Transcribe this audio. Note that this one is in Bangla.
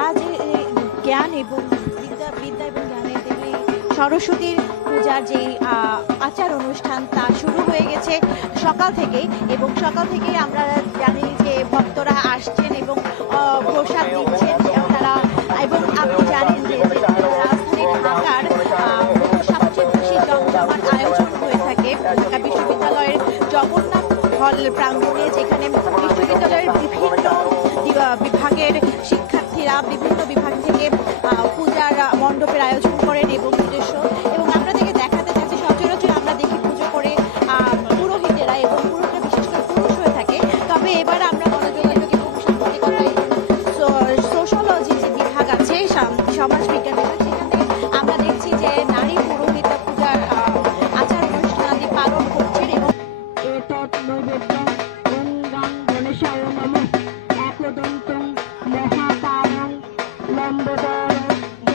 আজ জ্ঞান এবং বিদ্যা বিদ্যা এবং জ্ঞানের দেবী সরস্বতীর পূজার যে আচার অনুষ্ঠান তা শুরু হয়ে গেছে সকাল থেকেই, এবং সকাল থেকেই আমরা জানি যে ভক্তরা আসছেন এবং প্রসাদ দিচ্ছেন তারা। এবং আপনি জানেন যে রাজধানী ঢাকার সবচেয়ে বেশি জমজমাট আয়োজন হয়ে থাকে ঢাকা বিশ্ববিদ্যালয়ের জগন্নাথ হল প্রাঙ্গণে, যেখানে বিশ্ববিদ্যালয়ের বিভিন্ন বিভাগের শিক্ষার্থীরা বিভিন্ন বিভাগ থেকে পূজার মণ্ডপের আয়োজন করেন এবং নিজস্ব, এবং আপনাদেরকে দেখাতে চাচ্ছি সচরাচর আমরা দেখি পুজো করে পুরোহিতেরা, এবং পুরোহিতরা বিশেষ করে পুরুষ হয়ে থাকে। তবে এবার আমরা গণযোগাযোগ এবং সাংবাদিকতা সোশ্যোলজি যে বিভাগ আছে সমাজ বিজ্ঞান বিভাগ, সেখান থেকে আমরা দেখছি যে নারী পুরোহিত পূজার আচার অনুষ্ঠানাদি পালন করছেন। এবং গণেশায় নমঃ একদন্তং মহাকায়ং লম্বোদর